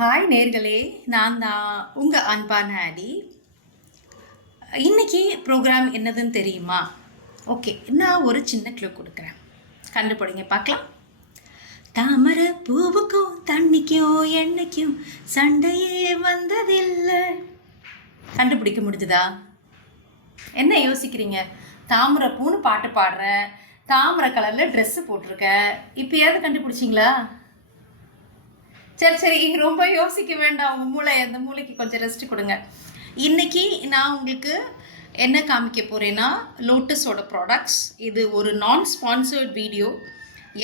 Hi நேர்களே, நான் தான் உங்கள் அன்பான ஆடி. இன்றைக்கி ப்ரோக்ராம் என்னதுன்னு தெரியுமா? ஓகே, நான் ஒரு சின்ன க்ளூ கொடுக்குறேன், கண்டுபிடிங்க பார்க்கலாம். தாமரை பூவுக்கும் தண்ணிக்கும் எண்ணெய்க்கும் சண்டையே வந்ததில்லை. கண்டுபிடிக்க முடிஞ்சுதா? என்ன யோசிக்கிறீங்க? தாமரை பூன்னு பாட்டு பாடுறேன், தாமரை கலரில் ட்ரெஸ்ஸு போட்டிருக்கேன், இப்போயாவது கண்டுபிடிச்சிங்களா? சரி ரொம்ப யோசிக்க வேண்டாம். உங்கள் மூளை, அந்த மூளைக்கு கொஞ்சம் ரெஸ்ட் கொடுங்க. இன்றைக்கி நான் உங்களுக்கு என்ன காமிக்க போகிறேன்னா, லோட்டஸோட ப்ராடக்ட்ஸ். இது ஒரு நான் ஸ்பான்சர்ட் வீடியோ.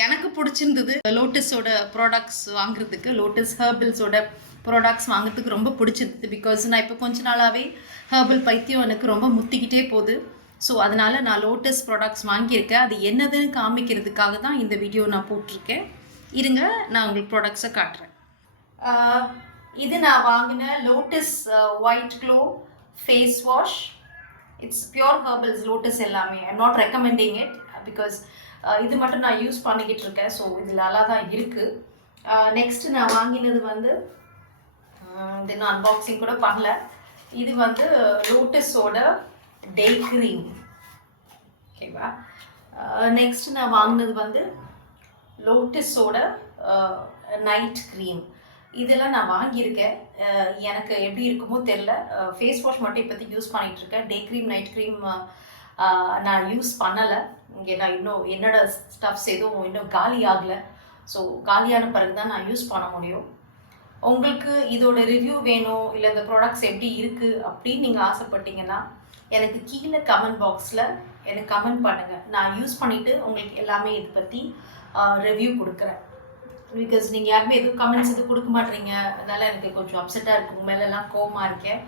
எனக்கு பிடிச்சிருந்தது லோட்டஸோட ப்ராடக்ட்ஸ் வாங்குறதுக்கு, லோட்டஸ் ஹெர்பல்ஸோட ப்ராடக்ட்ஸ் வாங்குறதுக்கு ரொம்ப பிடிச்சிருந்தது. பிகாஸ் நான் இப்போ கொஞ்ச நாளாகவே ஹெர்பல் பைத்தியம் எனக்கு ரொம்ப முத்திக்கிட்டே போகுது. ஸோ அதனால் நான் லோட்டஸ் ப்ராடக்ட்ஸ் வாங்கியிருக்கேன். அது என்னதுன்னு காமிக்கிறதுக்காக தான் இந்த வீடியோ நான் போட்டிருக்கேன். இருங்க, நான் உங்களுக்கு ப்ராடக்ட்ஸை காட்டுறேன். இது நான் வாங்கின Lotus white glow face wash. It's pure herbals Lotus எல்லாமே. I'm not recommending it because இது மட்டும் நான் யூஸ் பண்ணிக்கிட்டு இருக்கேன். ஸோ இதில் நல்லா தான் இருக்குது. நெக்ஸ்ட்டு நான் வாங்கினது வந்து இது நான் அன்பாக்சிங் கூட பண்ணல. இது வந்து லோட்டஸோட டே க்ரீம். ஓகேவா? நெக்ஸ்ட் நான் வாங்கினது வந்து லோட்டஸோட நைட் க்ரீம். இதெல்லாம் நான் வாங்கியிருக்கேன். எனக்கு எப்படி இருக்குமோ தெரில. ஃபேஸ் வாஷ் மட்டும் இப்போதைக்கு யூஸ் பண்ணிகிட்ருக்கேன். டே க்ரீம், நைட் க்ரீம் நான் யூஸ் பண்ணலை. இங்கே நான் இன்னும் என்னோட ஸ்டஃப்ஸ் எதுவும் இன்னும் காலி ஆகலை. ஸோ காலியான பிறகு தான் நான் யூஸ் பண்ண முடியும். உங்களுக்கு இதோட ரிவ்யூ வேணும், இல்லை இந்த ப்ராடக்ட்ஸ் எப்படி இருக்குது அப்படின்னு நீங்கள் ஆசைப்பட்டீங்கன்னா எனக்கு கீழே கமெண்ட் பாக்ஸில் எனக்கு கமெண்ட் பண்ணுங்கள். நான் யூஸ் பண்ணிவிட்டு உங்களுக்கு எல்லாமே இதை பற்றி ரிவ்யூ கொடுக்குறேன். பிகாஸ் நீங்கள் யாருமே எதுவும் கமெண்ட்ஸ் எதுவும் கொடுக்க மாட்டீங்க. அதனால் எனக்கு கொஞ்சம் அப்செட்டாக இருக்குது, உங்கள் மேலெல்லாம் கோவமாக இருக்கேன்.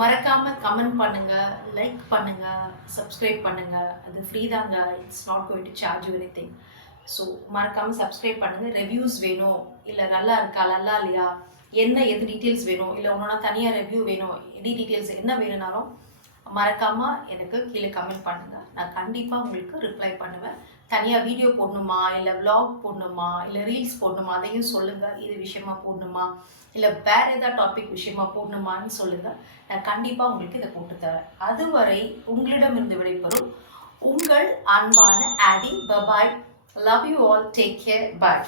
மறக்காமல் கமெண்ட் பண்ணுங்கள், லைக் பண்ணுங்கள், சப்ஸ்கிரைப் பண்ணுங்கள். அது ஃப்ரீ தாங்க. It's not going to charge you anything. So மறக்காமல் சப்ஸ்கிரைப் பண்ணுங்கள். ரிவ்யூஸ் வேணும், இல்லை நல்லா இருக்கா, நல்லா இல்லையா, எது டீட்டெயில்ஸ் வேணும், இல்லை ஒன்றா தனியாக ரிவ்யூ வேணும், டீட்டெயில்ஸ் என்ன வேணும்னாலும் மறக்காமல் எனக்கு கீழே கமெண்ட் பண்ணுங்கள். நான் கண்டிப்பாக உங்களுக்கு ரிப்ளை பண்ணுவேன். தனியாக வீடியோ போடணுமா, இல்லை விலாக் போடணுமா, இல்லை ரீல்ஸ் போடணுமா, அதையும் சொல்லுங்கள். இது விஷயமா போடணுமா, இல்லை வேறு ஏதாவது டாபிக் விஷயமா போடணுமான்னு சொல்லுங்கள். நான் கண்டிப்பாக உங்களுக்கு இதை போட்டு தரேன். அதுவரை உங்களிடமிருந்து விடைபெறும் உங்கள் அன்பான Aadi. Bye. Love you all. Take care. Bye.